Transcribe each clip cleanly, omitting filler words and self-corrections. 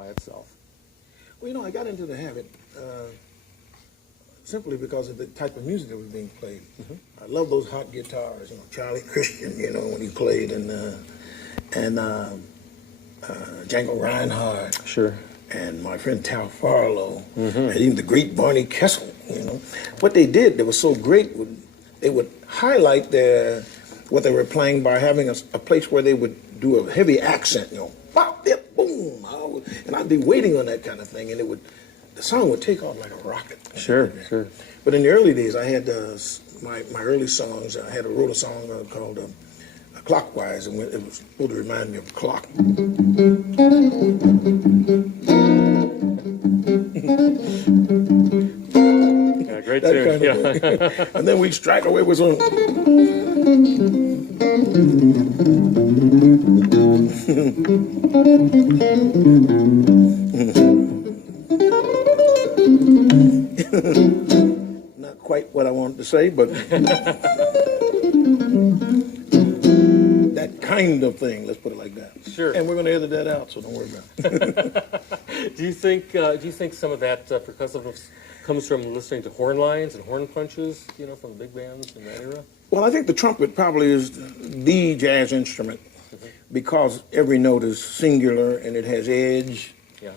by itself? Well, you know, I got into the habit simply because of the type of music that was being played. I love those hot guitars, you know, Charlie Christian, you know, when he played, and Django Reinhardt. Sure. And my friend Tal Farlow, and even the great Barney Kessel, you know. What they did that was so great, they would highlight what they were playing by having a place where they would do a heavy accent, you know, bop, dip, boom, and I'd be waiting on that kind of thing, and the song would take off like a rocket. Sure, sure. But in the early days, I had my early songs. I wrote a song called Clockwise, and it was supposed to remind me of a clock. Yeah, great tune. Yeah. And then we'd strike away with some. Not quite what I wanted to say, but that kind of thing. Let's put it like that. Sure. And we're going to edit that out, so don't worry about it. Do you think some of that percussiveness comes from listening to horn lines and horn punches, you know, from the big bands in that era? Well, I think the trumpet probably is the jazz instrument because every note is singular and it has edge. Yeah.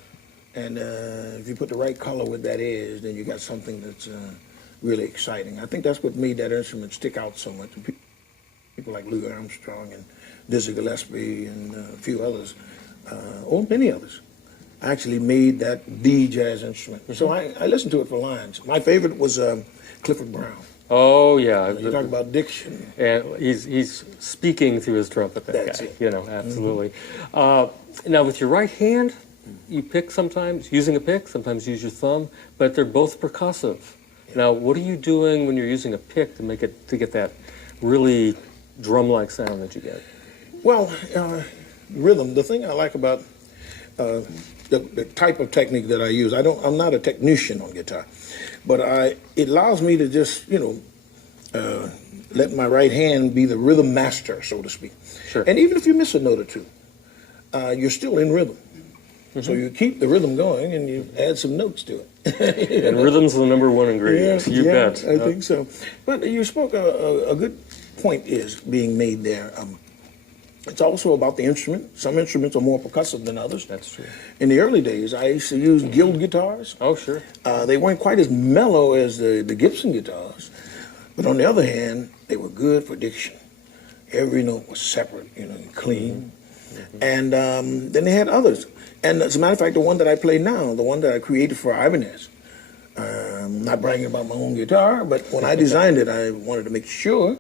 And if you put the right color with that edge, then you got something that's really exciting. I think that's what made that instrument stick out so much. People like Louis Armstrong and Dizzy Gillespie and a few others, or many others, actually made that the jazz instrument. So I listened to it for lines. My favorite was Clifford Brown. Oh yeah, You talk about diction. and he's speaking through his trumpet. That That's guy, it. you know, absolutely. Now with your right hand, you pick sometimes using a pick, sometimes use your thumb, but they're both percussive. Yeah. Now, what are you doing when you're using a pick to get that really drum-like sound that you get? Well, rhythm. The thing I like about the type of technique that I use, I'm not a technician on guitar, but it allows me to just, you know, let my right hand be the rhythm master, so to speak. Sure. And even if you miss a note or two, you're still in rhythm. So you keep the rhythm going and you add some notes to it. And rhythm's the #1 ingredient. Yeah, You yeah, bet. I think so. But you spoke a good point is being made there. It's also about the instrument. Some instruments are more percussive than others. That's true. In the early days, I used to use Guild guitars. Oh, sure. They weren't quite as mellow as the Gibson guitars, but on the other hand, they were good for diction. Every note was separate, you know, and clean. And then they had others. And as a matter of fact, the one that I play now, the one that I created for Ibanez, I'm not bragging about my own guitar, but when I designed it, I wanted to make sure